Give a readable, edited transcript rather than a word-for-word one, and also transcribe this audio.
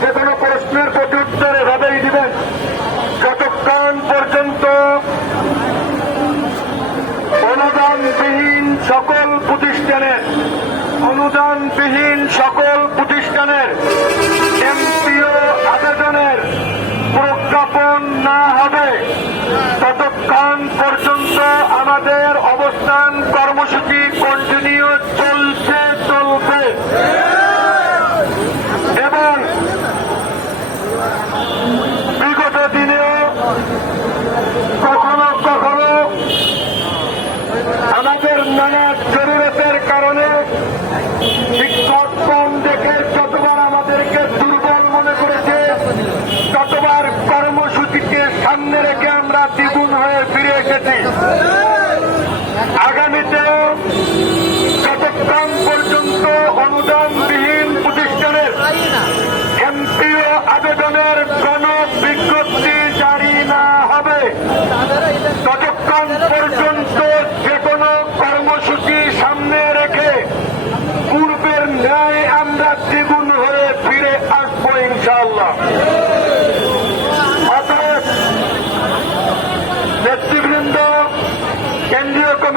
যে কোনো প্রশ্নের প্রতি উত্তর এভাবেই দিবেন যতক্ষণ পর্যন্ত অনুদানবিহীন সকল প্রতিষ্ঠানের এমপিও আবেদনের প্রজ্ঞাপন না হবে ততক্ষণ পর্যন্ত আমাদের অবস্থান কর্মসূচি কন্টিনিউ চলবে এবং বিগত দিনেও কখনো কখনো আমাদের নানা জরুরতের কারণে শিক্ষক কম দেখে যতবার আমাদেরকে দুর্বল মনে করেছে ততবার কর্মসূচিকে সামনে রেখে আমরা দ্বিগুণ হয়ে ফিরে এসেছি। আগামীতেও যতক্ষণ পর্যন্ত অনুদানবিহীন প্রতিষ্ঠানের এমপিও আবেদনের গণবিজ্ঞপ্তি জারি না হবে ততক্ষণ পর্যন্ত